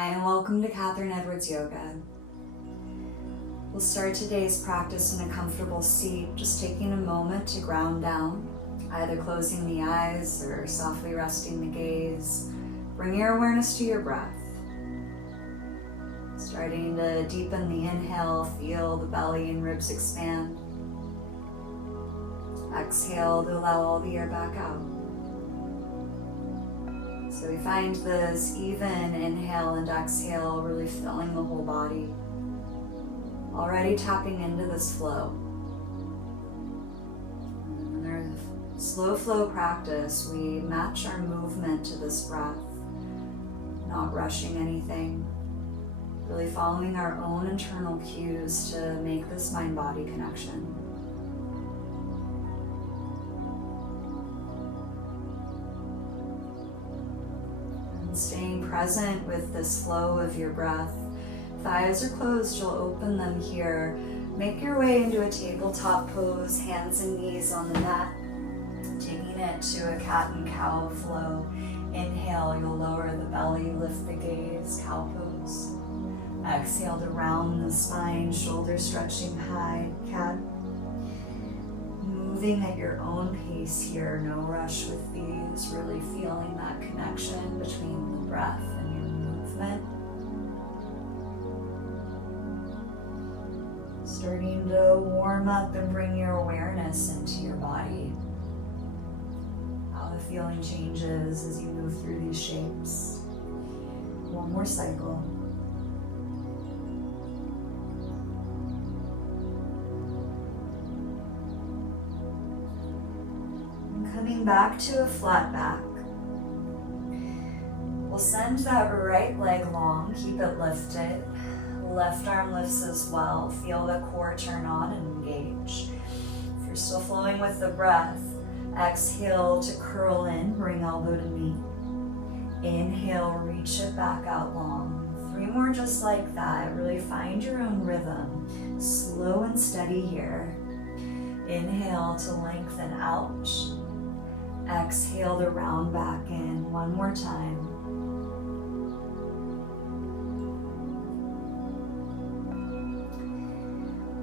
Hi, and welcome to Catherine Edwards Yoga. We'll start today's practice in a comfortable seat, just taking a moment to ground down, either closing the eyes or softly resting the gaze. Bring your awareness to your breath. Starting to deepen the inhale, feel the belly and ribs expand. Exhale to allow all the air back out. So we find this even inhale and exhale really filling the whole body. Already tapping into this flow. In our slow flow practice, we match our movement to this breath, not rushing anything, really following our own internal cues to make this mind-body connection. Staying present with this flow of your breath. If the eyes are closed, you'll open them here. Make your way into a tabletop pose, hands and knees on the mat. Taking it to a cat and cow flow. Inhale, you'll lower the belly, lift the gaze, cow pose. Exhale to round the spine, shoulders stretching high, cat. Moving at your own pace here, no rush with these, really feeling that connection between the breath and your movement. Starting to warm up and bring your awareness into your body. How the feeling changes as you move through these shapes. One more cycle. Coming back to a flat back. We'll send that right leg long, keep it lifted. Left arm lifts as well. Feel the core turn on and engage. If you're still flowing with the breath, exhale to curl in, bring elbow to knee. Inhale, reach it back out long. 3 more just like that. Really find your own rhythm. Slow and steady here. Inhale to lengthen out. Exhale to round back in. One more time.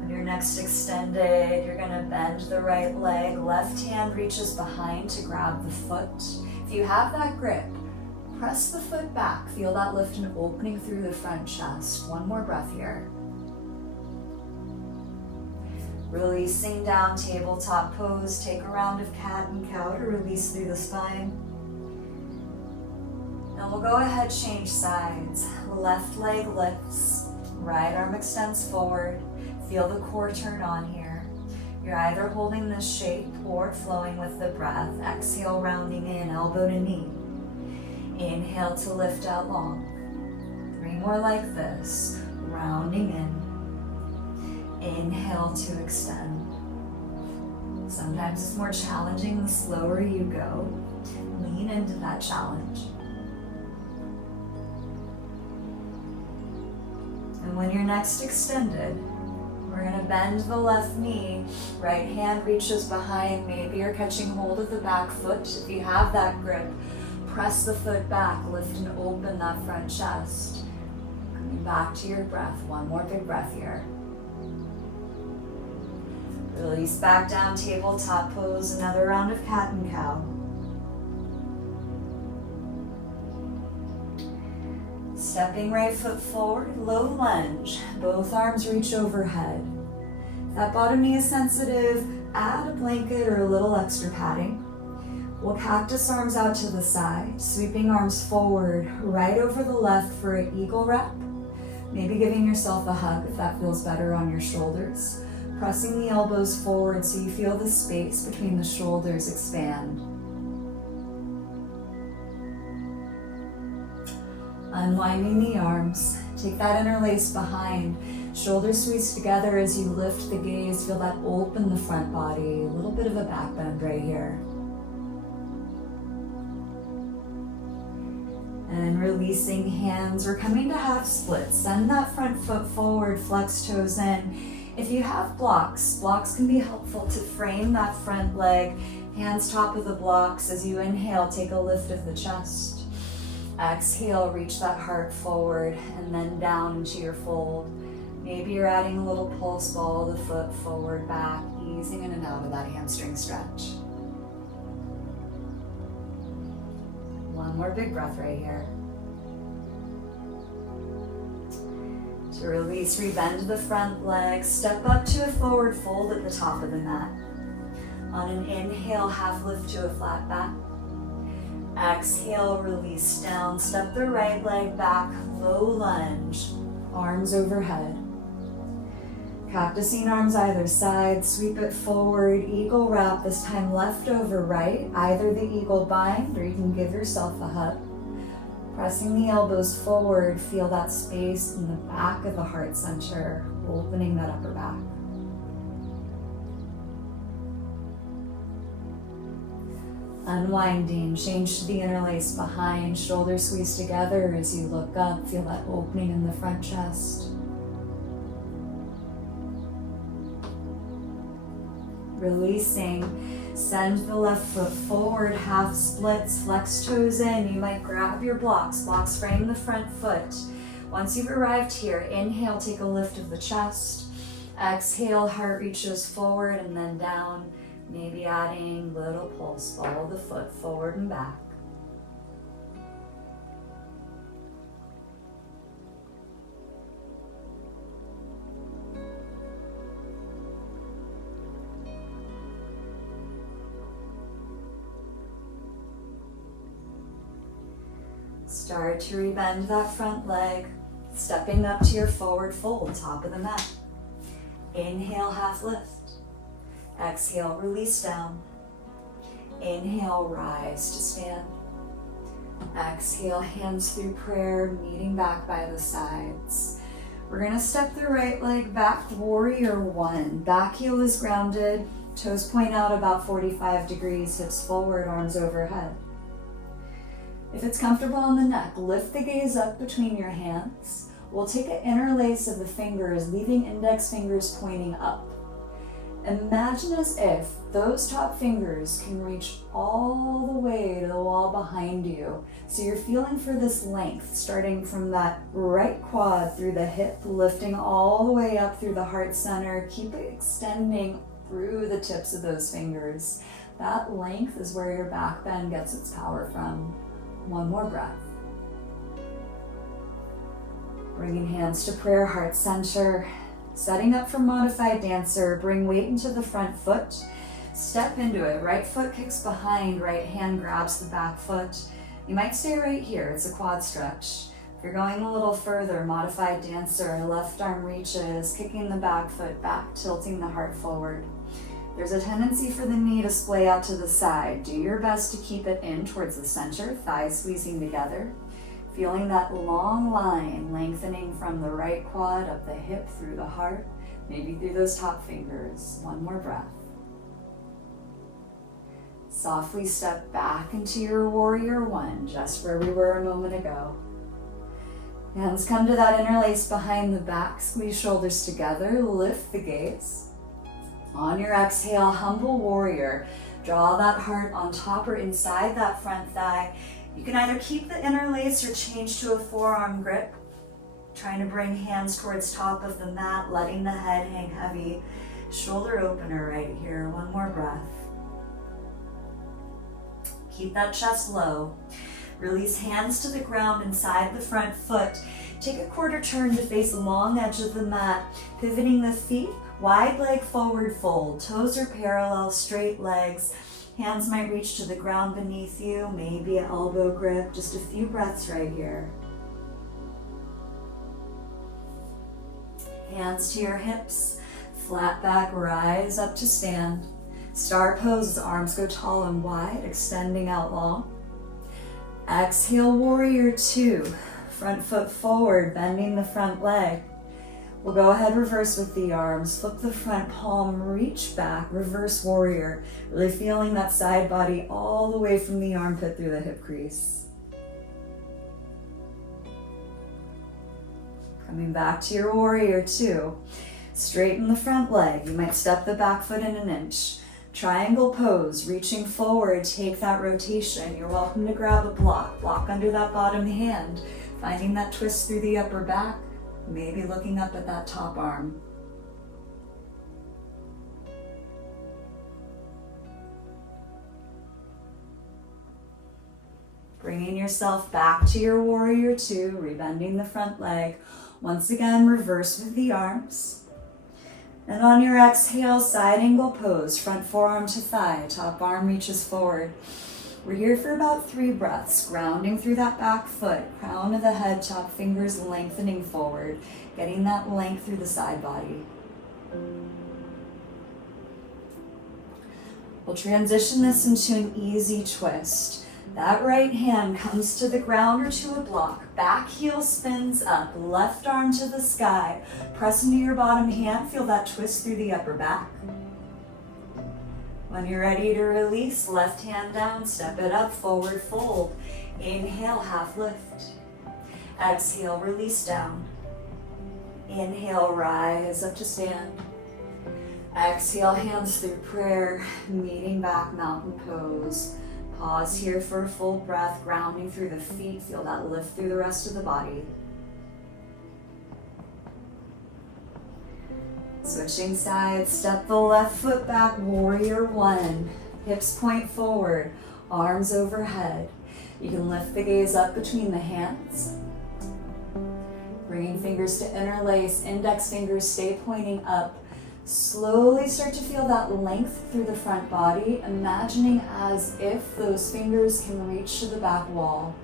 When you're next extended, you're going to bend the right leg. Left hand reaches behind to grab the foot. If you have that grip, press the foot back. Feel that lift and opening through the front chest. One more breath here. Releasing down, tabletop pose. Take a round of cat and cow to release through the spine. Now we'll go ahead, change sides. Left leg lifts, right arm extends forward. Feel the core turn on here. You're either holding this shape or flowing with the breath. Exhale, rounding in, elbow to knee. Inhale to lift out long. 3 more like this, rounding in. Inhale to extend. Sometimes it's more challenging the slower you go. Lean into that challenge. And when you're next extended, we're going to bend the left knee. Right hand reaches behind. Maybe you're catching hold of the back foot. If you have that grip, press the foot back. Lift and open that front chest. Coming back to your breath. One more big breath here. Release back down, tabletop pose, another round of cat and cow. Stepping right foot forward, low lunge. Both arms reach overhead. If that bottom knee is sensitive, add a blanket or a little extra padding. We'll cactus arms out to the side, sweeping arms forward, right over the left for an eagle wrap. Maybe giving yourself a hug if that feels better on your shoulders. Pressing the elbows forward so you feel the space between the shoulders expand. Unwinding the arms. Take that interlace behind. Shoulders squeeze together as you lift the gaze. Feel that open the front body. A little bit of a back bend right here. And releasing hands. We're coming to half splits. Send that front foot forward, flex toes in. If you have blocks can be helpful to frame that front leg. Hands top of the blocks. As you inhale, take a lift of the chest. Exhale, reach that heart forward and then down into your fold. Maybe you're adding a little pulse ball, the foot forward, back, easing in and out of that hamstring stretch. One more big breath right here. To release, rebend the front leg, step up to a forward fold at the top of the mat. On an inhale, half lift to a flat back. Exhale, release down, step the right leg back, low lunge, arms overhead. Cactusine arms either side, sweep it forward, eagle wrap, this time left over right, either the eagle bind or you can give yourself a hug. Pressing the elbows forward, feel that space in the back of the heart center, opening that upper back. Unwinding, change to the interlace behind, shoulders squeeze together as you look up, feel that opening in the front chest. Releasing, send the left foot forward, half splits, flex toes in. You might grab your blocks frame the front foot. Once you've arrived here, inhale, take a lift of the chest. Exhale, heart reaches forward and then down. Maybe adding little pulse, follow the foot forward and back. Start to rebend that front leg, stepping up to your forward fold, top of the mat. Inhale, half lift. Exhale, release down. Inhale, rise to stand. Exhale, hands through prayer, meeting back by the sides. We're gonna step the right leg back, warrior one. Back heel is grounded, toes point out about 45 degrees, hips forward, arms overhead. If it's comfortable on the neck, lift the gaze up between your hands. We'll take an interlace of the fingers, leaving index fingers pointing up. Imagine as if those top fingers can reach all the way to the wall behind you. So you're feeling for this length, starting from that right quad through the hip, lifting all the way up through the heart center. Keep it extending through the tips of those fingers. That length is where your back bend gets its power from. One more breath. Bringing hands to prayer, heart center. Setting up for modified dancer, bring weight into the front foot. Step into it. Right foot kicks behind, right hand grabs the back foot. You might stay right here. It's a quad stretch. If you're going a little further, modified dancer, left arm reaches, kicking the back foot back, tilting the heart forward. There's a tendency for the knee to splay out to the side. Do your best to keep it in towards the center, thighs squeezing together. Feeling that long line lengthening from the right quad up the hip through the heart, maybe through those top fingers. One more breath. Softly step back into your warrior one, just where we were a moment ago. Hands come to that interlace behind the back, squeeze shoulders together, lift the gaze. On your exhale, humble warrior. Draw that heart on top or inside that front thigh. You can either keep the interlace or change to a forearm grip. Trying to bring hands towards top of the mat, letting the head hang heavy. Shoulder opener right here. One more breath. Keep that chest low. Release hands to the ground inside the front foot. Take a quarter turn to face the long edge of the mat, pivoting the feet, wide leg forward fold. Toes are parallel, straight legs. Hands might reach to the ground beneath you, maybe an elbow grip. Just a few breaths right here. Hands to your hips, flat back, rise up to stand. Star pose, arms go tall and wide, extending out long. Exhale, warrior two. Front foot forward, bending the front leg. We'll go ahead, reverse with the arms. Flip the front palm, reach back, reverse warrior. Really feeling that side body all the way from the armpit through the hip crease. Coming back to your warrior two. Straighten the front leg. You might step the back foot in an inch. Triangle pose, reaching forward, take that rotation. You're welcome to grab a block under that bottom hand, finding that twist through the upper back, maybe looking up at that top arm. Bringing yourself back to your warrior two, rebending the front leg. Once again, reverse with the arms. And on your exhale, side angle pose, front forearm to thigh, top arm reaches forward. We're here for about 3 breaths, grounding through that back foot, crown of the head, top fingers lengthening forward, getting that length through the side body. We'll transition this into an easy twist. That right hand comes to the ground or to a block. Back heel spins up, left arm to the sky. Press into your bottom hand, feel that twist through the upper back. When you're ready to release, left hand down, step it up, forward fold. Inhale, half lift. Exhale, release down. Inhale, rise up to stand. Exhale, hands through prayer, meeting back, mountain pose. Pause here for a full breath, grounding through the feet. Feel that lift through the rest of the body. Switching sides, step the left foot back, warrior one. Hips point forward, arms overhead. You can lift the gaze up between the hands. Bringing fingers to interlace, index fingers stay pointing up. Slowly start to feel that length through the front body, imagining as if those fingers can reach to the back wall.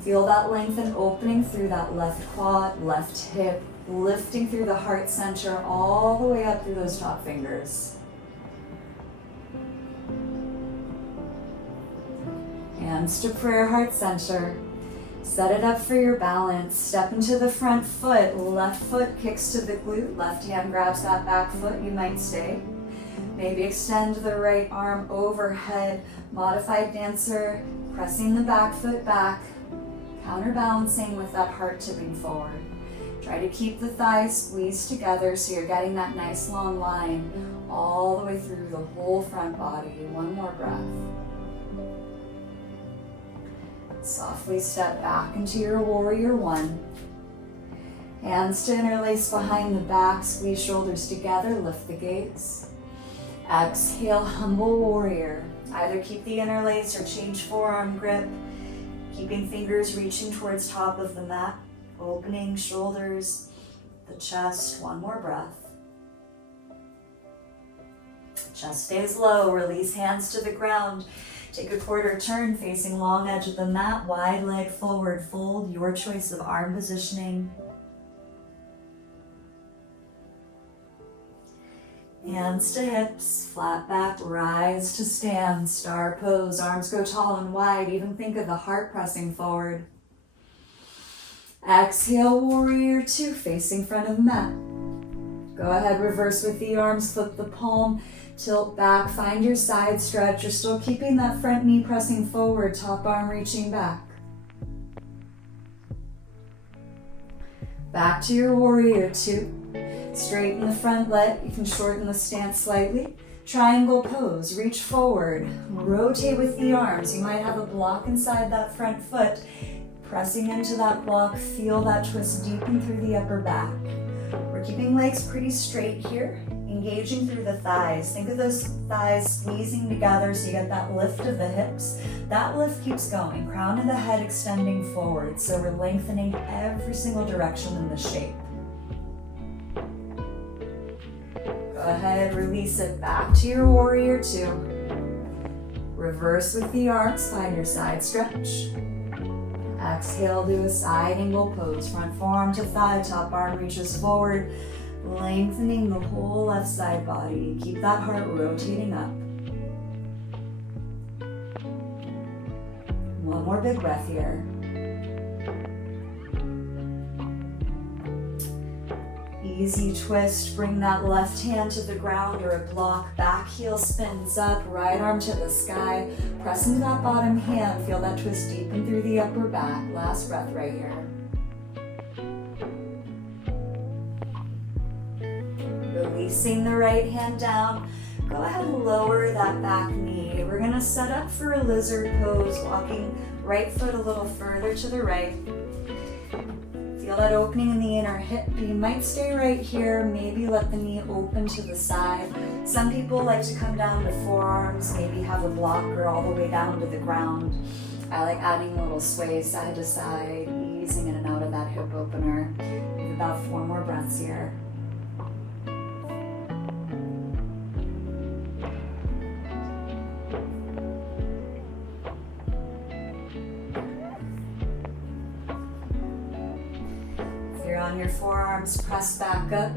Feel that length and opening through that left quad, left hip, lifting through the heart center all the way up through those top fingers. Hands to prayer, heart center. Set it up for your balance. Step into the front foot. Left foot kicks to the glute. Left hand grabs that back foot. You might stay. Maybe extend the right arm overhead. Modified dancer. Pressing the back foot back. Counterbalancing with that heart tipping forward. Try to keep the thighs squeezed together so you're getting that nice long line all the way through the whole front body. One more breath. Softly step back into your warrior one. Hands to interlace behind the back, squeeze shoulders together, lift the gaze. Exhale, humble warrior. Either keep the interlace or change forearm grip, keeping fingers reaching towards top of the mat, opening shoulders, the chest. One more breath. Chest stays low, release hands to the ground. Take a quarter turn, facing long edge of the mat, wide leg forward fold, your choice of arm positioning. Hands to hips, flat back, rise to stand, star pose, arms go tall and wide, even think of the heart pressing forward. Exhale, warrior two, facing front of the mat. Go ahead, reverse with the arms, flip the palm, tilt back, find your side stretch. You're still keeping that front knee pressing forward, top arm reaching back. Back to your warrior two. Straighten the front leg, you can shorten the stance slightly. Triangle pose, reach forward, rotate with the arms. You might have a block inside that front foot. Pressing into that block, feel that twist deepen through the upper back. We're keeping legs pretty straight here, engaging through the thighs. Think of those thighs squeezing together so you get that lift of the hips. That lift keeps going, crown of the head extending forward, so we're lengthening every single direction in the shape. Go ahead, release it back to your warrior two. Reverse with the arms, find your side stretch. Exhale, do a side angle pose. Front forearm to thigh, top arm reaches forward, lengthening the whole left side body. Keep that heart rotating up. One more big breath here. Easy twist, bring that left hand to the ground or a block, back heel spins up, right arm to the sky, press into that bottom hand, feel that twist deepen through the upper back. Last breath right here. Releasing the right hand down, Go ahead and lower that back knee. We're gonna set up for a lizard pose, walking right foot a little further to the right. Feel that opening in the inner hip. You might stay right here, maybe let the knee open to the side. Some people like to come down to forearms, maybe have a blocker all the way down to the ground. I like adding a little sway side to side, easing in and out of that hip opener. We have about 4 more breaths here. On your forearms, press back up.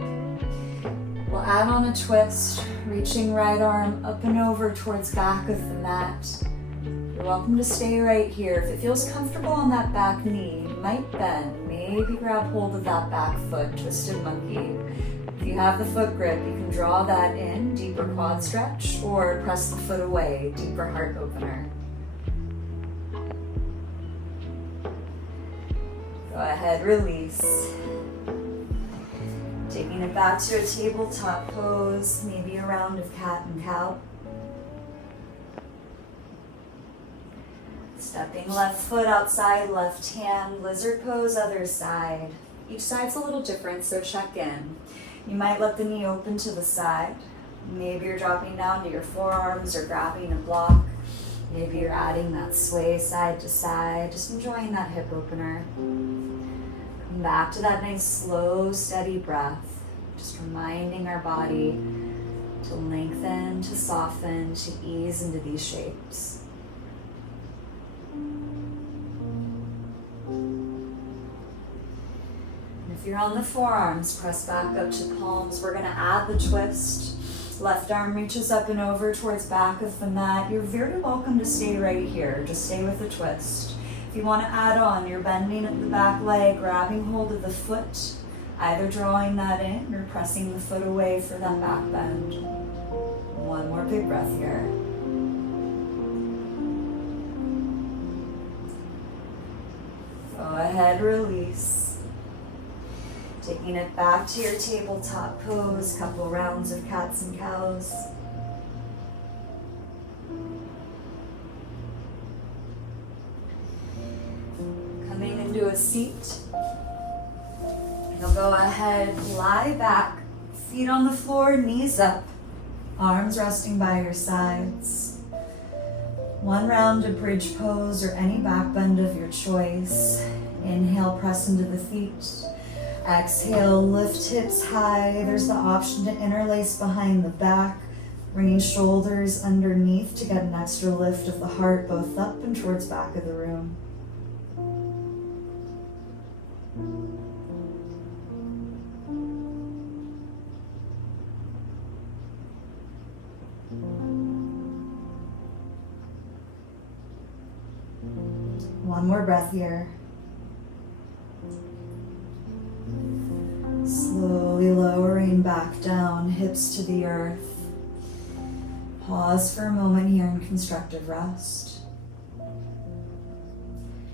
We'll add on a twist, reaching right arm up and over towards back of the mat. You're welcome to stay right here. If it feels comfortable on that back knee, you might bend, maybe grab hold of that back foot, twisted monkey. If you have the foot grip, you can draw that in, deeper quad stretch, or press the foot away, deeper heart opener. Go ahead, release. Taking it back to a tabletop pose, maybe a round of cat and cow. Stepping left foot outside, left hand, lizard pose, other side. Each side's a little different, so check in. You might let the knee open to the side. Maybe you're dropping down to your forearms or grabbing a block. Maybe you're adding that sway side to side, just enjoying that hip opener. Come back to that nice slow, steady breath. Just reminding our body to lengthen, to soften, to ease into these shapes. And if you're on the forearms, press back up to palms. We're gonna add the twist. Left arm reaches up and over towards back of the mat. You're very welcome to stay right here. Just stay with the twist. If you want to add on, you're bending at the back leg, grabbing hold of the foot, either drawing that in or pressing the foot away for that back bend. One more big breath here. Go ahead, release. Taking it back to your tabletop pose, couple rounds of cats and cows. Coming into a seat. You'll go ahead, lie back, feet on the floor, knees up, arms resting by your sides. One round of bridge pose or any back bend of your choice. Inhale, press into the feet. Exhale, lift hips high. There's the option to interlace behind the back, bringing shoulders underneath to get an extra lift of the heart, both up and towards back of the room. One more breath here. Slowly lowering back down, hips to the earth. Pause for a moment here in constructive rest.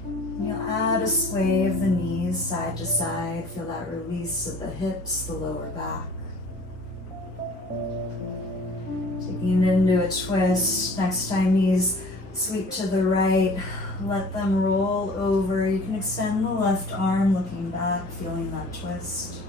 And you'll add a sway of the knees side to side. Feel that release of the hips, the lower back. Taking it into a twist. Next time knees sweep to the right. Let them roll over. You can extend the left arm, looking back, feeling that twist.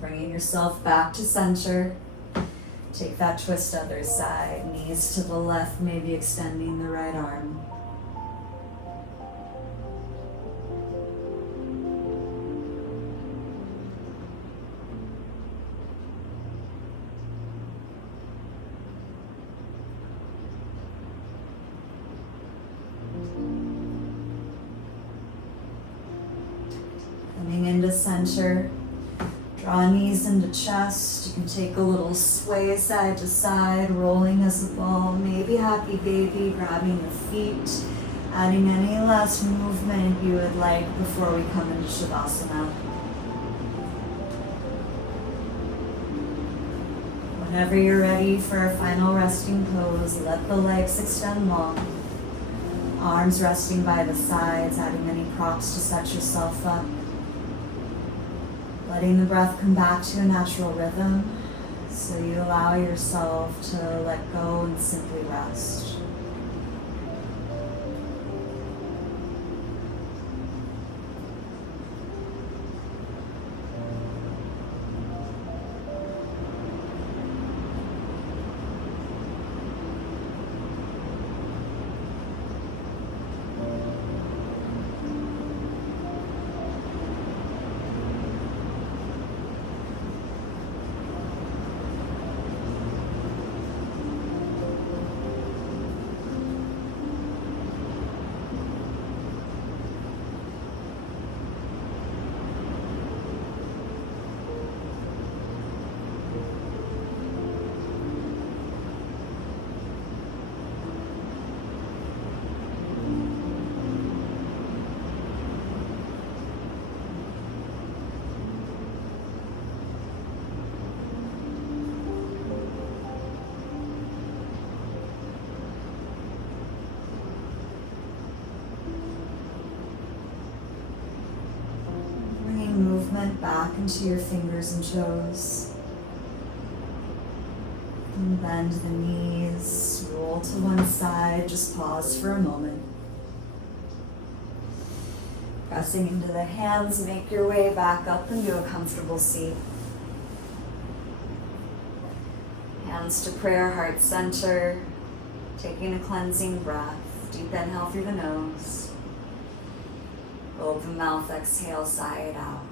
Bringing yourself back to center. Take that twist other side. Knees to the left, maybe extending the right arm. Coming into center. Draw knees into chest. You can take a little sway side to side, rolling as a ball. Maybe happy baby, grabbing the feet, adding any last movement you would like before we come into shavasana. Go Whenever you're ready for a final resting pose, let the legs extend long. Arms resting by the sides, adding any props to set yourself up. Letting the breath come back to a natural rhythm, so you allow yourself to let go and simply rest. Movement back into your fingers and toes. And bend the knees, roll to one side, just pause for a moment. Pressing into the hands, make your way back up into a comfortable seat. Hands to prayer, heart center, taking a cleansing breath. Deep inhale through the nose. Open mouth, exhale, sigh it out.